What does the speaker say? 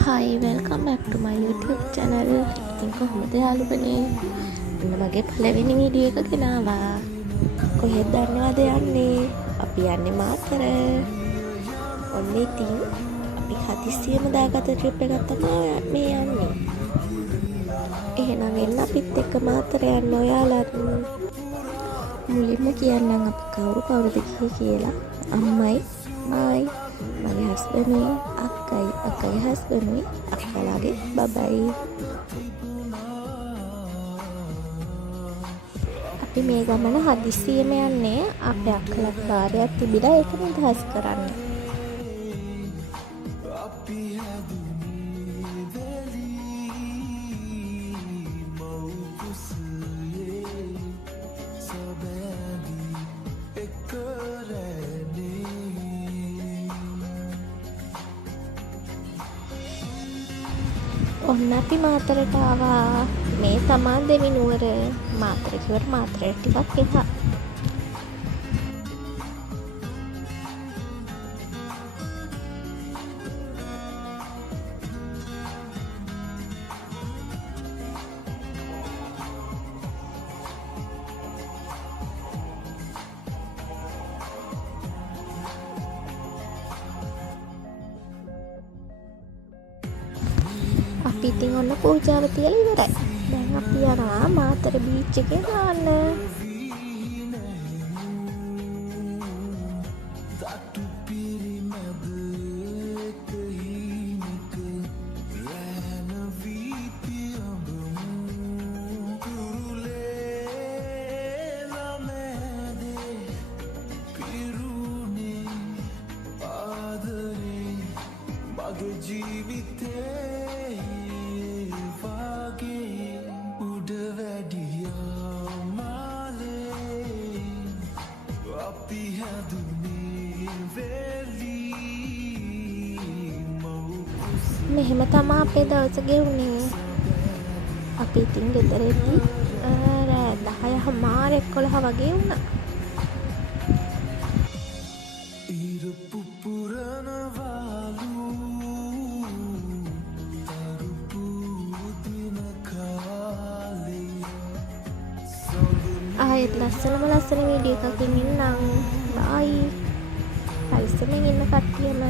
Hi, welcome back to my YouTube channel. ඉතින් කොහොමද යාළුවනේ? ඔන්න මගේ පළවෙනි වීඩියෝ එක ගෙනාවා. කොහෙද දන්නවද යන්නේ? අපි යන්නේ මාතර. ඔන්න ඉතින් අපි හදිස්සියෙම දාගත්ත ට්‍රිප් එකක් තමයි මේ යන්නේ. එහෙනම් එන්න අපිත් එක්ක මාතර යන්න ඔයාලත්. මුලින්ම කියන්නම් අපි කවුරුද ගියේ කියලා. අම්මයි, මායි, මගේ හස්බන්ඩ්යි, අක්කයි හස්බන්ඩ්යි, අක්කලාගේ බබයි. අපි මේ ගමන හදිස්සියෙම යන්නේ. අපේ අක්කලාට බාරයක් තිබිලා ඒක නිදහස් කරන්න. ඔන්න අපි මාතරට ආවා. මේ තමා දෙවිනුවර. මාතර කිව්වට මාතරට ටිකක් එහා. අපි ඉතින් ඔන්න පූජාව තියලා ඉවරයි. දැන් අපි යනවා මාතර බීච් එකේ දාන්න. මෙහෙම තමා අපේ දවස ගෙවුනේ. අපි ඉතින් ගෙදර එද්දි රෑ 10:00 වගේ වුණා. ආයෙත් ලස්සන වීඩියෝ එකකින් ඉන්නම්. බයි. පරිස්සමෙන් ඉන්න කට්ටියම.